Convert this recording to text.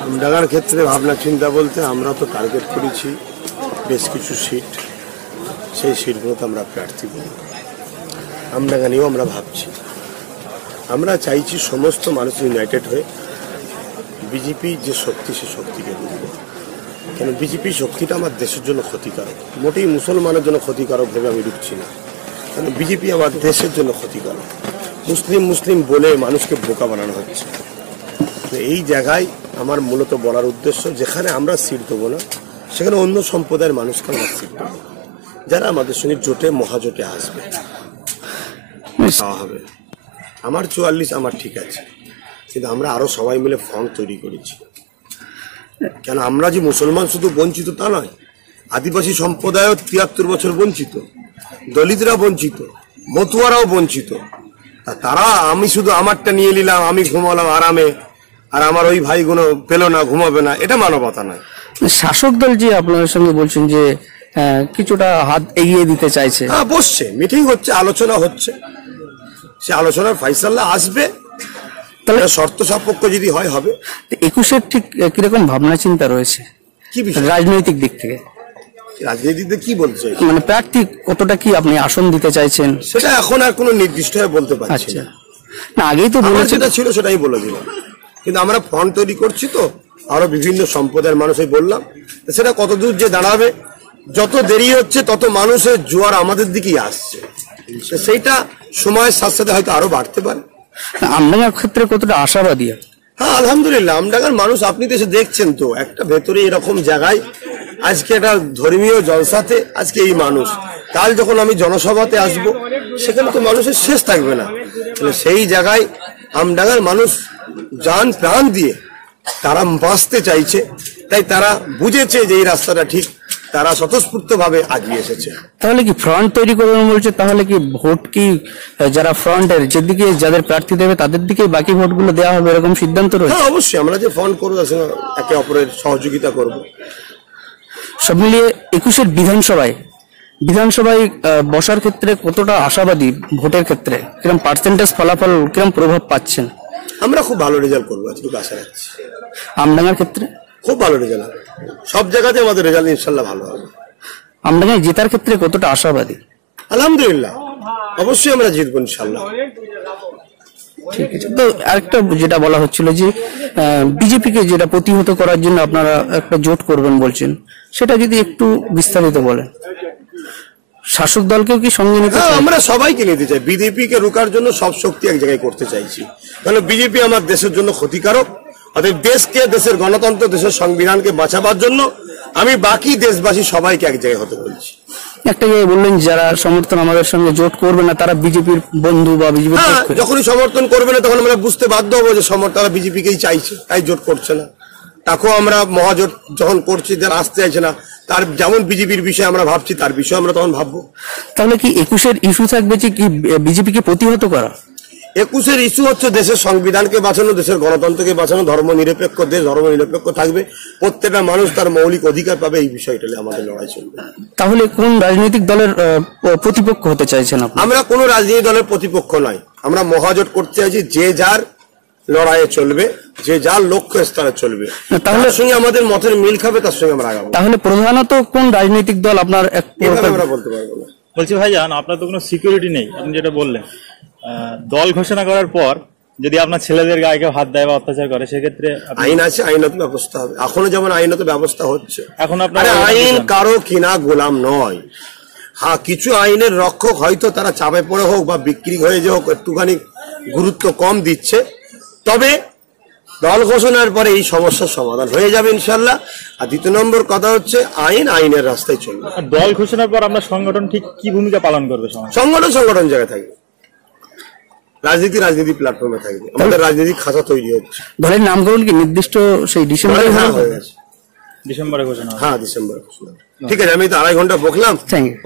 আমডাঙ্গার ক্ষেত্রে ভাবনা চিন্তা বলতে আমরা তো টার্গেট করেছি বেশ কিছু সিট, সেই সিটগুলোতে আমরা প্রার্থী করি। আমডাঙ্গা নিয়েও আমরা ভাবছি, আমরা চাইছি সমস্ত মানুষ ইউনাইটেড হয়ে বিজেপি যে শক্তি সে শক্তিকে বুঝবো। কেন বিজেপি শক্তিটা আমার দেশের জন্য ক্ষতিকারক, মোটেই মুসলমানের জন্য ক্ষতিকারক ভেবে আমি ঢুকছি না। কারণ বিজেপি আমার দেশের জন্য ক্ষতিকারক। মুসলিম মুসলিম বলে মানুষকে বোকা বানানো হচ্ছে। এই জায়গায় আমার মূলত বলার উদ্দেশ্য, যেখানে আমরা সিট দেবো না সেখানে অন্য সম্প্রদায়ের মানুষকে আমরা সিট দেবো, যারা আমাদের সঙ্গে জোটে মহাজোটে আসবে হবে। আমার 44 আমার ঠিক আছে, কিন্তু আমরা আরো সবাই মিলে ফ্রন্ট তৈরি করেছি। কেন আমরা যে মুসলমান শুধু বঞ্চিত তা নয়, আদিবাসী সম্প্রদায়ও 73 বছর বঞ্চিত, দলিতরা বঞ্চিত, মতুয়ারাও বঞ্চিত। তারা আমি শুধু আমারটা নিয়ে নিলাম, আমি ঘুমালাম আরামে, আর আমার ওই ভাইগুলো পেল না, ঘুমাবে না, এটা মানবতা নয়। শাসক দল যে আপনাদের সঙ্গে বলছেন যে কিছুটা হাত এগিয়ে দিতে চাইছে, হ্যাঁ বসছে, মিটিং হচ্ছে, আলোচনা হচ্ছে, সে আলোচনার ফাইসাল্লা আসবে, তাহলে শর্ত সাপেক্ষ যদি হয় হবে। 21-এর ঠিক কিরকম ভাবনা চিন্তা রয়েছে কি বিষয় রাজনৈতিক দিক থেকে? রাজনীতিতে কি বলছে, মানে প্রার্থী কতটা কি আপনি আসন দিতে চাইছেন সেটা এখন আর কোনো নির্দিষ্ট ভাবে বলতে পারছি না। না, আগেই তো বলেছেন, যেটা ছিল সেটাই বলে দিলাম, কিন্তু আমরা ফ্রন্ট তৈরি করছি তো আরো বিভিন্ন সম্প্রদায়ের মানুষই বললাম, সেটা কতদূর যে দাঁড়াবে, যত দেরি হচ্ছে তত মানুষের জোয়ার আমাদের দিকেই আসছে, সেইটা সময়ের সাথে সাথে হয়তো আরো বাড়তে পারে। আমডাঙ্গার ক্ষেত্রে কতটা আশাবাদী? হ্যাঁ আলহামদুলিল্লাহ, আমডাঙ্গার মানুষ আপনি তো এসে দেখছেন তো, একটা ভেতরে এরকম জায়গায় আজকে একটা ধর্মীয় জলসাতে আজকে এই মানুষ, কাল যখন আমি জনসভাতে আসব সেখানে তো মানুষের শেষ থাকবে না। সেই জায়গায় আমডাঙ্গার মানুষ জান প্রাণ দিয়ে তারা বাঁচতে চাইছে, তাই তারা বুঝেছে যে এই রাস্তাটা ঠিক, তারা স্বতঃস্ফূর্ত ভাবে আগিয়ে এসেছে। তাহলে কি ফ্রন্ট তৈরি করবেন বলছে? তাহলে কি ভোট কি যারা ফ্রন্টের যেদিকে যাদের প্রার্থী দেবে তাদের দিকে বাকি ভোটগুলো দেওয়া হবে, এরকম সিদ্ধান্ত রয়েছে? হ্যাঁ অবশ্যই, আমরা যে ফ্রন্ট করবো একে অপরের সহযোগিতা করব। সব মিলিয়ে 21-এর বিধানসভায় বসার ক্ষেত্রে কতটা আশাবাদী? ভোটের ক্ষেত্রে কিরকম পার্সেন্টেজ ফলাফল কিরকম প্রভাব পাচ্ছেন? আমরা খুব ভালো রেজাল্ট করবো আজকে, আশা রাখছি। আমডাঙ্গার ক্ষেত্রে খুব ভালো রেজাল্ট হবে, সব জায়গাতে আমাদের রেজাল্ট ইনশাল্লাহ ভালো হবে। আমডাঙ্গায় জেতার ক্ষেত্রে কতটা আশাবাদী? আলহামদুলিল্লাহ, অবশ্যই আমরা জিতবো ইনশাল্লাহ। ঠিক আছে। তো আরেকটা যেটা বলা হচ্ছিল যে বিজেপিকে যেটা প্রতিহত করার জন্য আপনারা একটা জোট করবেন বলছেন, সেটা যদি একটু বিস্তারিত বলেন। শাসক দলকেও কি সঙ্গে নিতে চাই? আমরা সবাইকে নিতে চাই, বিজেপিকে রোকার জন্য সব শক্তি এক জায়গায় করতে চাইছি। কারণ বিজেপি আমার দেশের জন্য ক্ষতিকারক, অতএব দেশকে, দেশের গণতন্ত্র, দেশের সংবিধানকে বাঁচাবার জন্য আমি বাকি দেশবাসী সবাইকে এক জায়গায় হতে বলছি। একটা জায়গায় বললেন যারা সমর্থন আমাদের সঙ্গে জোট করবে না তারা বিজেপির বন্ধু বা বিজেপির, যখনই সমর্থন করবে না তখন আমরা বুঝতে বাধ্য হবো যে তারা বিজেপিকেই চাইছে, তাই জোট করছে না। তাকেও আমরা মহাজোট যখন করছি, যারা আসতে চাইছে না, তার যেমন বিজেপির বিষয়ে আমরা ভাবছি তার বিষয়ে আমরা তখন ভাববো। তাহলে কি 21-এর ইস্যু থাকবে যে কি বিজেপিকে প্রতিহত করা? 21-এর ইস্যু হচ্ছে দেশের সংবিধানকে বাঁচানো, দেশের গণতন্ত্রকে বাঁচানো, ধর্ম নিরপেক্ষ দেশ, ধর্ম নিরপেক্ষ থাকবে, প্রত্যেকটা মানুষ তার মৌলিক অধিকার পাবে, এই বিষয়টা আমাদের লড়াই চলবে। তাহলে কোন রাজনৈতিক দলের প্রতিপক্ষ হতে চাইছেন আপনি? আমরা কোন রাজনৈতিক দলের প্রতিপক্ষ নয়, আমরা মহাজোট করতে চাইছি, যে যার লড়াইয়ে চলবে, যে যার লক্ষ্য স্তরে চলবে, তাহলে সঙ্গে আমাদের মতের মিল খাবে, তার সঙ্গে আমরা আগাবো। তাহলে প্রধানত কোন রাজনৈতিক দল আপনার আমরা বলতে পারবো না। বলছি ভাইজান, আপনার তো কোনো সিকিউরিটি নেই, আপনি যেটা বললেন, দল ঘোষণা করার পর যদি আপনার ছেলেদের গায়ে কেউ হাত দেয় বা অত্যাচার করে, সেক্ষেত্রে আইন আছে, আইনত ব্যবস্থা হবে। এখনো যেমন আইনত ব্যবস্থা হচ্ছে, এখন আপনার আইন কারো কিনা গোলাম নয়। হ্যাঁ, কিছু আইনের রক্ষক হয়তো তারা চাপে পড়ে হোক বা বিক্রি হয়ে যে হোক একটুখানি গুরুত্ব কম দিচ্ছে, তবে দল ঘোষণার পরে এই সমস্যার সমাধান হয়ে যাবে ইনশাল্লাহ। আর দ্বিতীয় নম্বর কথা হচ্ছে আইনের রাস্তায় চলবে। দল ঘোষণার পর আমরা সংগঠন ঠিক কি ভূমিকা পালন করবে? সংগঠন জায়গায় থাকবে, রাজনীতি প্ল্যাটফর্মে থাকবে, আমাদের রাজনৈতিক খাতা তৈরি হচ্ছে। দলের নামকরণ কি নির্দিষ্ট সেই ডিসেম্বরে হয়ে গেছে? ডিসেম্বরে ঘোষণা? হ্যাঁ ডিসেম্বরে ঘোষণা। ঠিক আছে, আমি তো 2.5 ঘন্টা বকলাম। Thank you.